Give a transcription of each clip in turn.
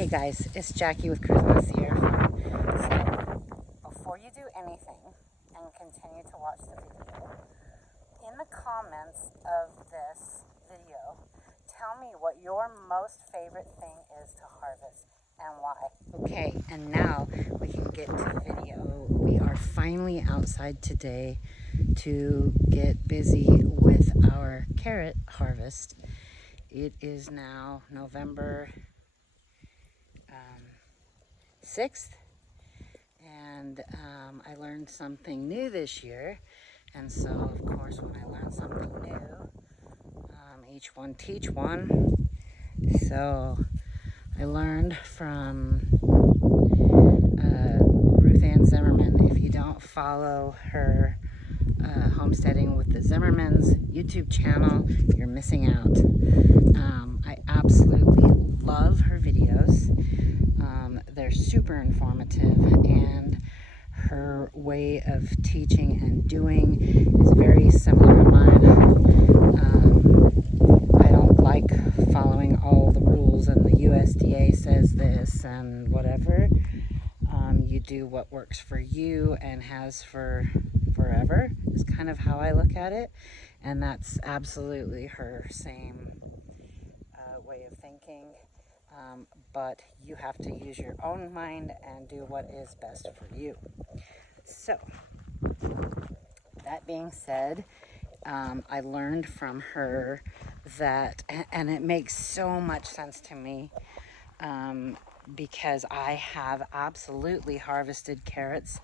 Hey guys, it's Jackie with Christmas here. So, before you do anything and continue to watch the video, in the comments of this video, tell me what your most favorite thing is to harvest and why. Okay, and now we can get to the video. We are finally outside today to get busy with our carrot harvest. It is now November 6th, and I learned something new this year, and so of course when I learn something new, each one teach one. So I learned from Ruth Ann Zimmerman. If you don't follow her Homesteading with the Zimmermans YouTube channel, you're missing out. I absolutely love her videos. They're super informative, and her way of teaching and doing is very similar to mine. I don't like following all the rules and the USDA says this and whatever. You do what works for you and has for forever is kind of how I look at it, and that's absolutely her same way of thinking. But you have to use your own mind and do what is best for you. So, that being said, I learned from her that, and it makes so much sense to me, because I have absolutely harvested carrots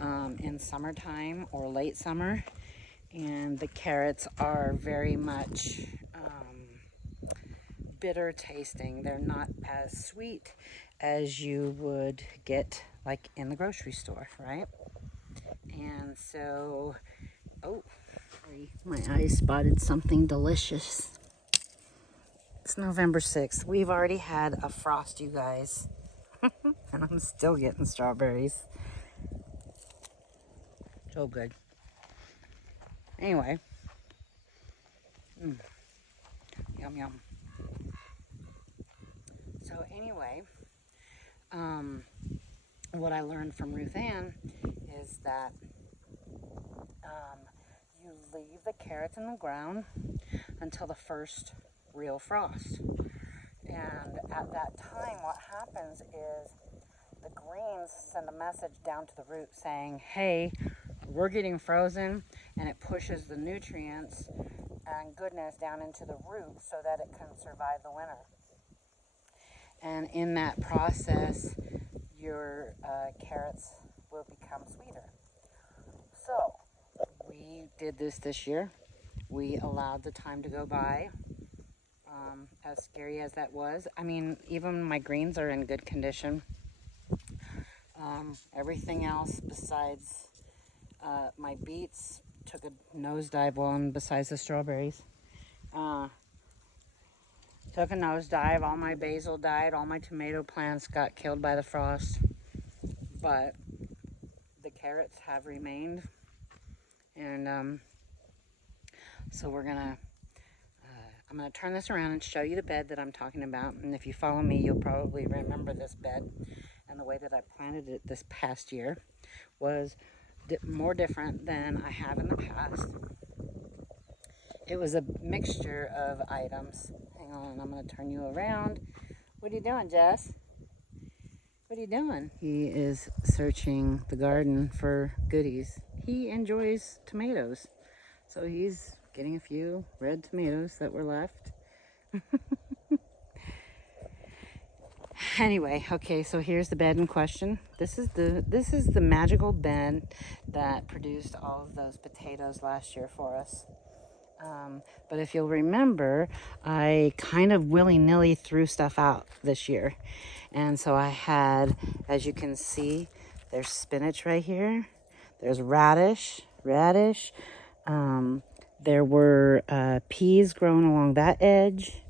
in summertime or late summer, and the carrots are very much bitter tasting. They're not as sweet as you would get like in the grocery store, right? And so, oh, sorry, my eyes spotted something delicious. It's November 6th. We've already had a frost, you guys. And I'm still getting strawberries. So good. Anyway. Yum, yum. So anyway, what I learned from Ruth Ann is that you leave the carrots in the ground until the first real frost. And at that time, what happens is the greens send a message down to the root saying, hey, we're getting frozen, and it pushes the nutrients and goodness down into the root so that it can survive the winter. And in that process, your carrots will become sweeter. So we did this year. We allowed the time to go by. As scary as that was, I mean, even my greens are in good condition. Everything else besides my beets took a nosedive, well, and besides the strawberries. Took a nosedive, all my basil died, all my tomato plants got killed by the frost. But the carrots have remained. And so I'm gonna turn this around and show you the bed that I'm talking about. And if you follow me, you'll probably remember this bed. And the way that I planted it this past year was more different than I have in the past. It was a mixture of items. Hang on, I'm gonna turn you around. What are you doing, Jess? What are you doing? He is searching the garden for goodies. He enjoys tomatoes, so he's getting a few red tomatoes that were left. Anyway, okay, so here's the bed in question. This is the magical bed that produced all of those potatoes last year for us. But if you'll remember, I kind of willy-nilly threw stuff out this year. And so I had, as you can see, there's spinach right here. There's radish. There were peas growing along that edge.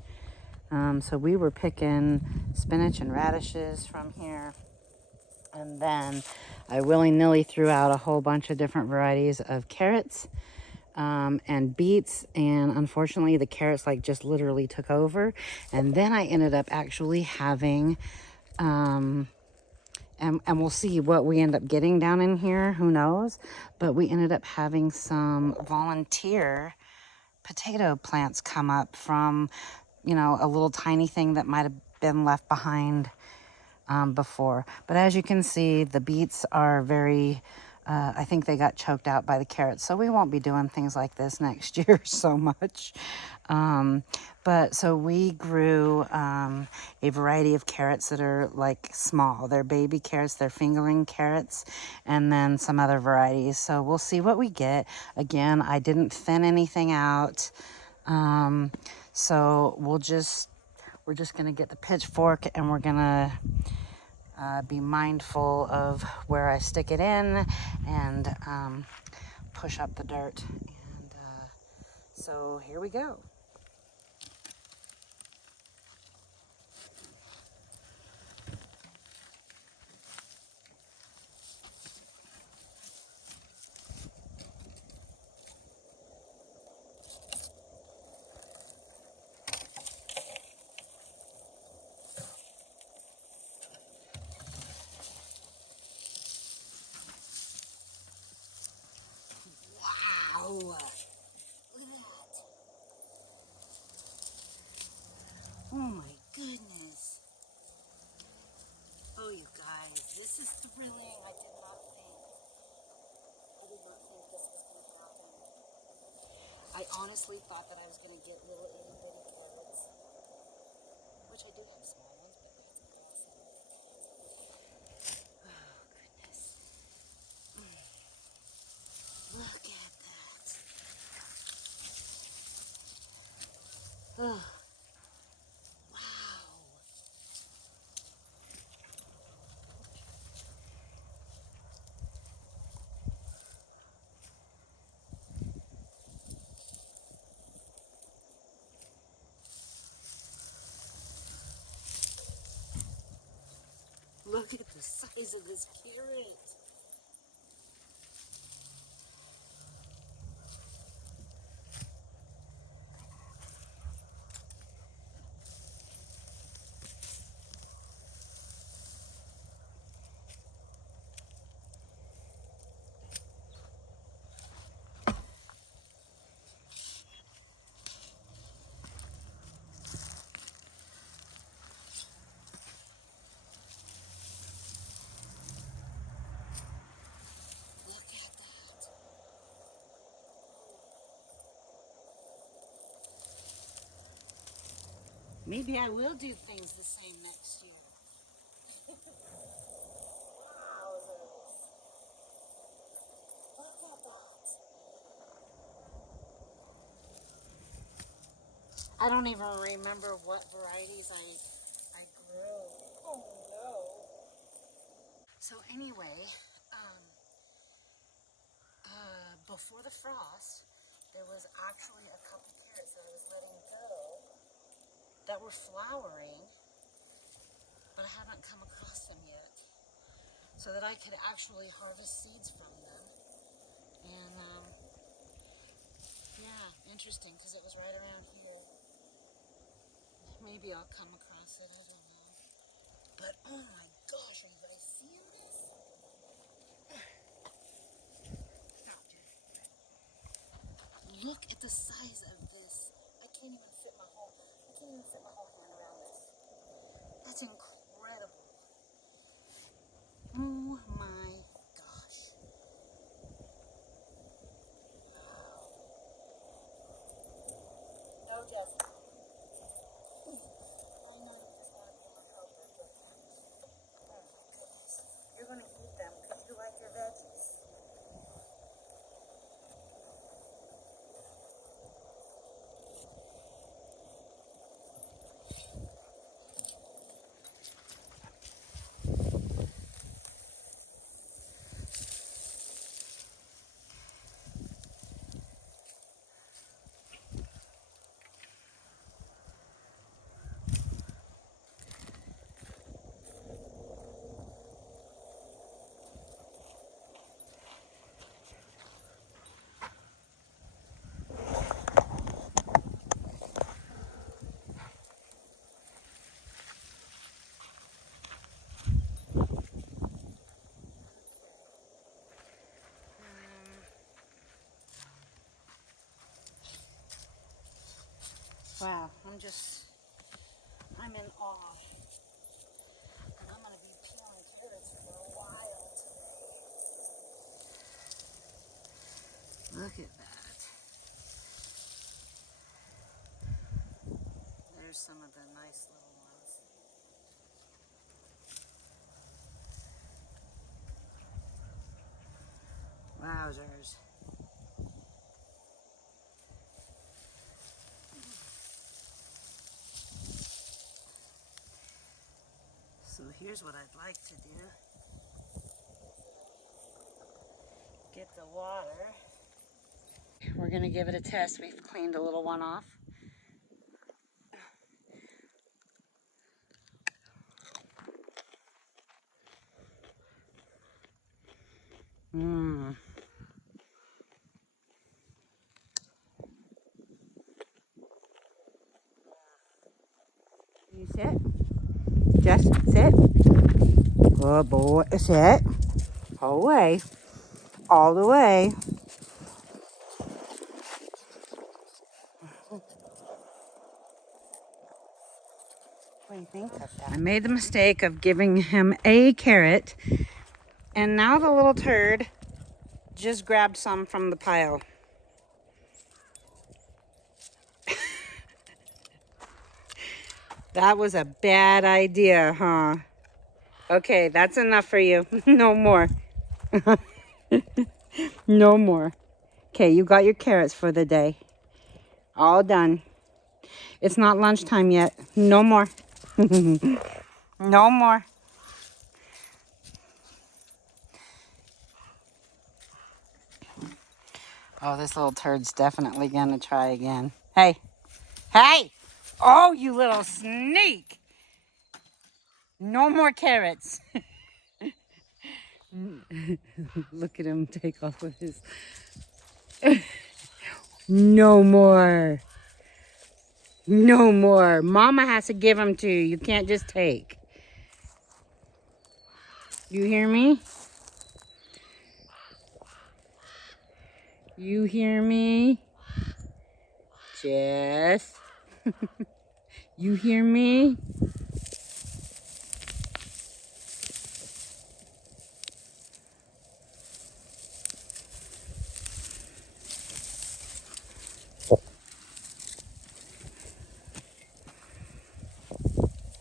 So we were picking spinach and radishes from here. And then I willy-nilly threw out a whole bunch of different varieties of carrots. And beets, and unfortunately the carrots like just literally took over. And then I ended up actually having And we'll see what we end up getting down in here. Who knows? But we ended up having some volunteer potato plants come up from, you know, a little tiny thing that might have been left behind before. But as you can see, the beets are very, I think they got choked out by the carrots. So we won't be doing things like this next year so much. But so we grew a variety of carrots that are like small. They're baby carrots, they're fingerling carrots, and then some other varieties. So we'll see what we get. Again, I didn't thin anything out. So we're just gonna get the pitchfork and we're gonna be mindful of where I stick it in and push up the dirt. And so here we go. Wow! Look at that! Oh my goodness! Oh, you guys, this is thrilling. I did not think this was going to happen. I honestly thought that I was going to get little itty bitty carrots, which I do have small ones, but that's awesome. Oh, goodness. Look at that. Oh, wow. Look at the size of this carrot. Look at that. Maybe I will do things the same next year. I don't even remember what varieties I grew. Oh no. So anyway, before the frost, there was actually a couple carrots that I was letting go that were flowering, but I haven't come across them yet, so that I could actually harvest seeds from them. And yeah, interesting, because it was right around here. Maybe I'll come across it, I don't know. But oh my gosh, are you guys seeing this? Stop, Jeff. Look at the size of this. I can't even fit my whole hand around this. That's incredible. Oh my gosh. Oh, Jeff. I know you just want to be my helper, but oh my goodness. You're going to eat them because you like your veggies. Wow, I'm in awe. And I'm going to be peeling carrots for a while today. Look at that. There's some of the nice little ones. Wowzers. So here's what I'd like to do. Get the water. We're going to give it a test. We've cleaned a little one off. Mmm. You sit. Just sit. Good boy. Sit. All the way. All the way. What do you think of that? I made the mistake of giving him a carrot, and now the little turd just grabbed some from the pile. That was a bad idea, huh? Okay, that's enough for you. No more. No more. Okay, you got your carrots for the day. All done. It's not lunchtime yet. No more. No more. Oh, this little turd's definitely gonna try again. Hey. Hey! Oh, you little sneak! No more carrots. Look at him take off with his... No more. No more. Mama has to give them to you. You can't just take. You hear me? You hear me? Jess? You hear me?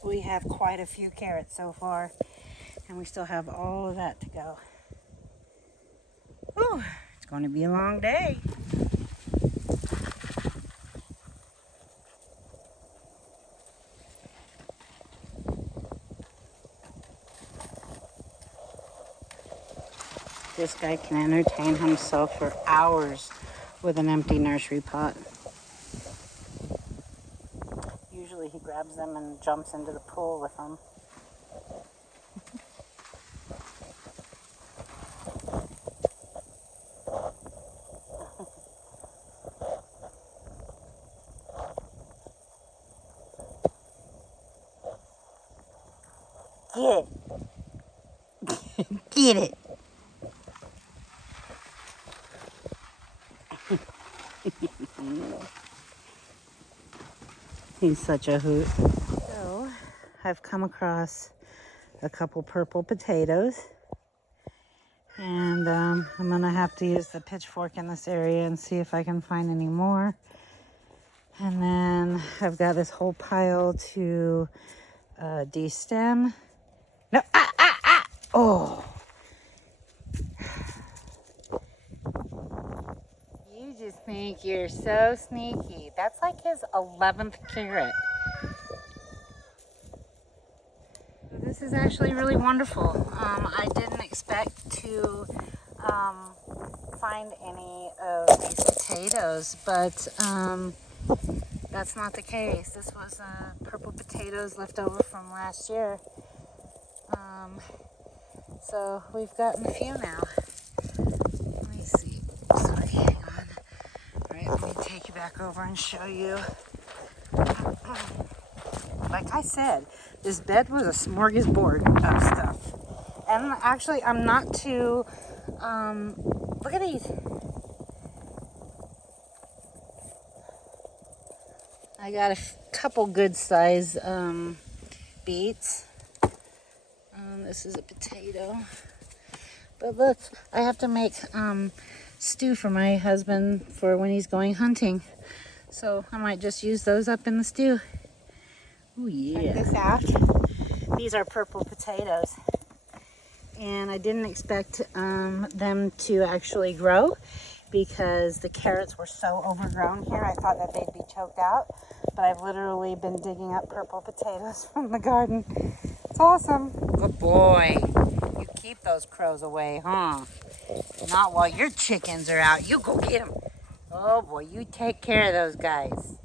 We have quite a few carrots so far, and we still have all of that to go. Whew, it's going to be a long day. This guy can entertain himself for hours with an empty nursery pot. Usually he grabs them and jumps into the pool with them. Get it. Get it. He's such a hoot. So, I've come across a couple purple potatoes. And I'm going to have to use the pitchfork in this area and see if I can find any more. And then I've got this whole pile to de-stem. No, oh. You just think you're so sneaky. That's like his 11th carrot. This is actually really wonderful. I didn't expect to find any of these potatoes, but that's not the case. This was purple potatoes left over from last year. So we've gotten a few now. Let me see. Sorry, hang on. All right, let me take you back over and show you. Like I said, this bed was a smorgasbord of stuff. And actually, I'm not too... look at these. I got a couple good size beets. This is a potato. But look, I have to make stew for my husband for when he's going hunting. So I might just use those up in the stew. Oh yeah. Check this out. These are purple potatoes. And I didn't expect them to actually grow because the carrots were so overgrown here. I thought that they'd be choked out. But I've literally been digging up purple potatoes from the garden. It's awesome. Good boy. You keep those crows away, huh? Not while your chickens are out. You go get them. Oh boy, you take care of those guys.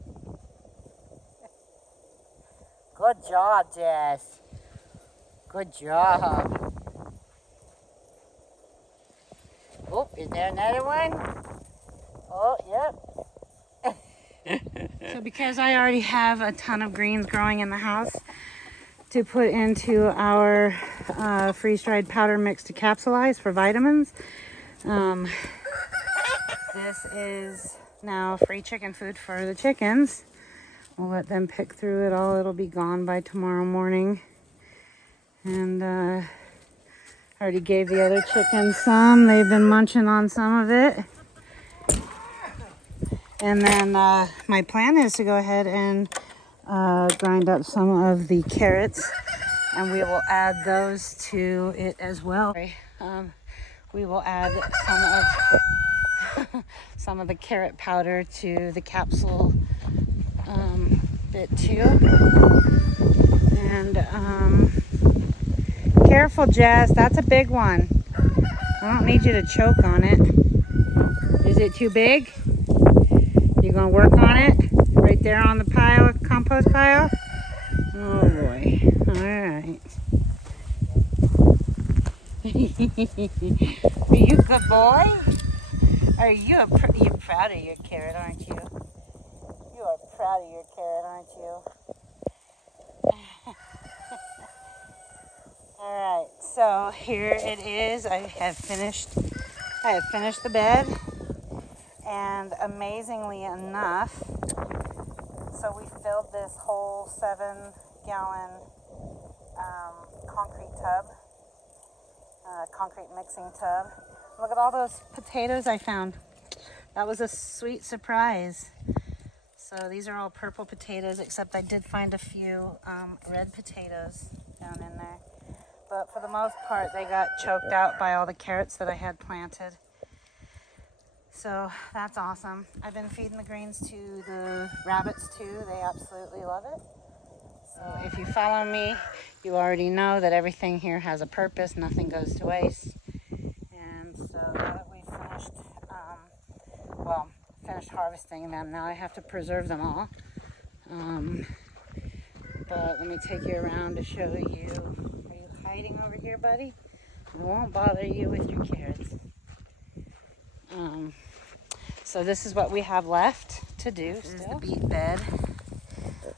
Good job, Jess. Good job. Oh, is there another one? Oh, yep. So because I already have a ton of greens growing in the house to put into our freeze-dried powder mix to capsulize for vitamins, this is now free chicken food for the chickens. We'll let them pick through it all. It'll be gone by tomorrow morning. And I already gave the other chickens some. They've been munching on some of it. And then my plan is to go ahead and grind up some of the carrots, and we will add those to it as well. We will add some of the carrot powder to the capsule bit too. And careful, Jess, that's a big one. I don't need you to choke on it. Is it too big? You gonna work on it? Right there on the pile, compost pile? Oh boy. Alright. Are you a good boy? Are you you're proud of your carrot, aren't you? You are proud of your carrot, aren't you? Alright, so here it is. I have finished the bed. And amazingly enough, so we filled this whole 7-gallon concrete tub, concrete mixing tub. Look at all those potatoes I found. That was a sweet surprise. So these are all purple potatoes, except I did find a few red potatoes down in there. But for the most part, they got choked out by all the carrots that I had planted. So that's awesome. I've been feeding the greens to the rabbits too. They absolutely love it. So if you follow me, you already know that everything here has a purpose. Nothing goes to waste. And so now that we've finished harvesting them, now I have to preserve them all. But let me take you around to show you. Are you hiding over here, buddy? I won't bother you with your carrots. So this is what we have left to do. This is the beet bed.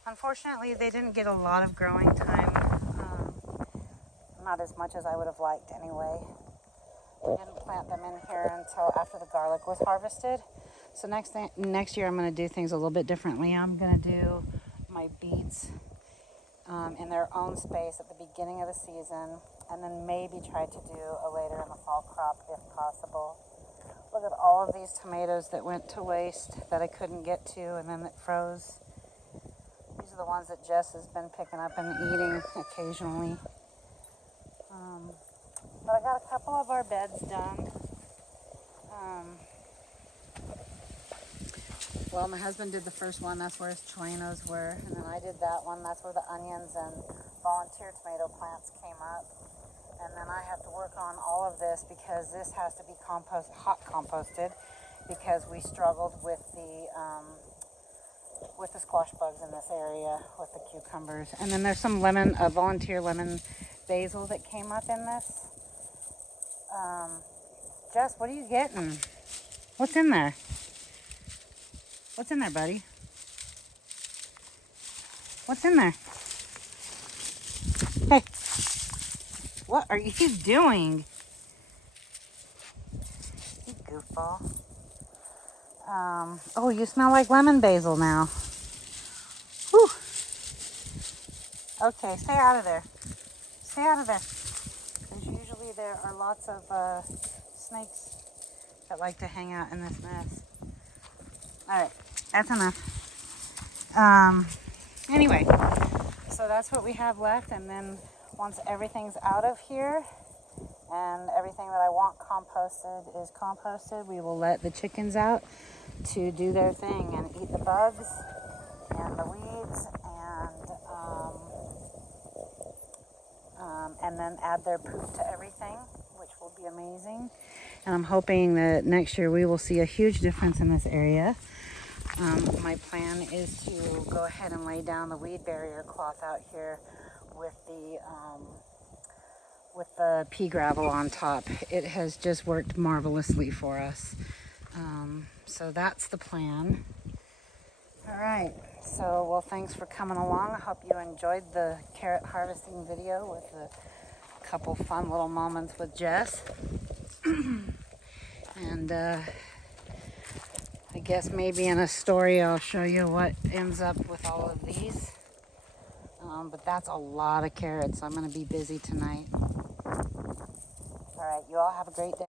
Unfortunately, they didn't get a lot of growing time. Not as much as I would have liked anyway. We didn't plant them in here until after the garlic was harvested. So next year I'm going to do things a little bit differently. I'm going to do my beets in their own space at the beginning of the season, and then maybe try to do a later in the fall crop if possible. Look at all of these tomatoes that went to waste that I couldn't get to and then it froze. These are the ones that Jess has been picking up and eating occasionally. But I got a couple of our beds done. Well, my husband did the first one. That's where his choinos were. And then I did that one. That's where the onions and volunteer tomato plants came up. And then I have to work on all of this because this has to be hot composted, because we struggled with the squash bugs in this area with the cucumbers. And then there's some volunteer lemon basil that came up in this. Jess, what are you getting? What's in there? What's in there, buddy? What's in there? Hey. What are you doing? You goofball. Oh, you smell like lemon basil now. Okay, stay out of there. Stay out of there. Because usually there are lots of snakes that like to hang out in this mess. Alright, that's enough. Anyway, so that's what we have left, and then once everything's out of here and everything that I want composted is composted, we will let the chickens out to do their thing and eat the bugs and the weeds and then add their poop to everything, which will be amazing. And I'm hoping that next year we will see a huge difference in this area. My plan is to go ahead and lay down the weed barrier cloth out here with the pea gravel on top. It has just worked marvelously for us. So that's the plan. All right, so well, thanks for coming along. I hope you enjoyed the carrot harvesting video with a couple fun little moments with Jess. And I guess maybe in a story I'll show you what ends up with all of these. But that's a lot of carrots. I'm going to be busy tonight. All right, you all have a great day.